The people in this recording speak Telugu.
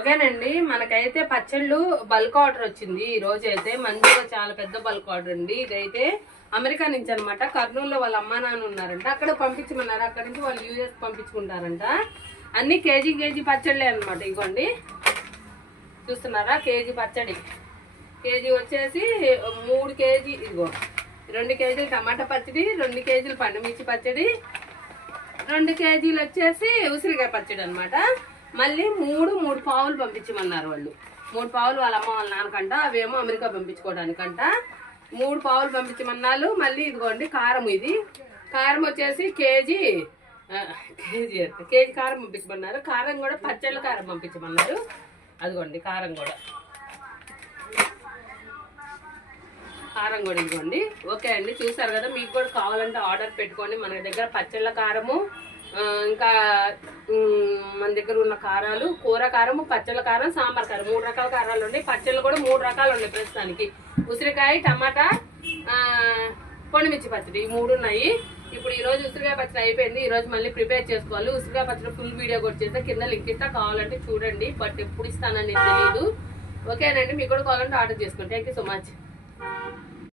ఓకేనండి, మనకైతే పచ్చళ్ళు బల్క్ ఆర్డర్ వచ్చింది. ఈ రోజు అయితే మంచిగా చాలా పెద్ద బల్క్ ఆర్డర్ అండి. ఇదైతే అమెరికా నుంచి అనమాట. కర్నూలులో వాళ్ళ అమ్మా నాన్న ఉన్నారంట, అక్కడ పంపించమన్నారు. అక్కడ నుంచి వాళ్ళు యూఎస్ పంపించుకుంటారంట. అన్ని కేజీ పచ్చళ్ళే అనమాట. ఇవ్వండి, చూస్తున్నారా? కేజీ పచ్చడి. కేజీ వచ్చేసి 3 కేజీ. ఇదిగో 2 కేజీలు టమాటా పచ్చడి, 2 కేజీలు పండుమిర్చి పచ్చడి, 2 కేజీలు వచ్చేసి ఉసిరికాయ పచ్చడి అనమాట. మళ్ళీ 3 పావులు పంపించమన్నారు వాళ్ళు. 3 పావులు వాళ్ళ అమ్మ వాళ్ళ నాన్నకంట, అవేమో అమెరికా పంపించుకోవడానికంట. 3 పావులు పంపించమన్నారు. మళ్ళీ ఇదిగోండి కారం. ఇది కారం వచ్చేసి కేజీ కారం పంపించమన్నారు. కారం కూడా పచ్చళ్ళ కారం పంపించమన్నారు. అదిగోండి కారం కూడా ఇదిగోండి. ఓకే అండి, చూసారు కదా. మీకు కూడా కావాలంటే ఆర్డర్ పెట్టుకోండి. మన దగ్గర పచ్చళ్ళ కారము, ఇంకా మన దగ్గర ఉన్న కారాలు, కూర కారము, పచ్చళ్ళ కారం, సాంబార్ కారం, 3 రకాల కారాలు ఉన్నాయి. పచ్చళ్ళు కూడా 3 రకాలు ఉన్నాయి ప్రస్తుతానికి. ఉసిరికాయ, టమాటా, పొడిమిర్చి పచ్చడి, ఈ 3 ఉన్నాయి. ఇప్పుడు ఈ రోజు ఉసిరికాయ పచ్చడి అయిపోయింది. ఈ రోజు మళ్ళీ ప్రిపేర్ చేసుకోవాలి. ఉసిరికాయ పచ్చడి ఫుల్ వీడియో కూడా చేస్తే కింద లింక్ ఇస్తా, కావాలంటే చూడండి. బట్ ఎప్పుడు ఇస్తానని తెలియదు. ఓకేనండి, మీకు కూడా కావాలంటే ఆర్డర్ చేసుకోండి. Thank you so much.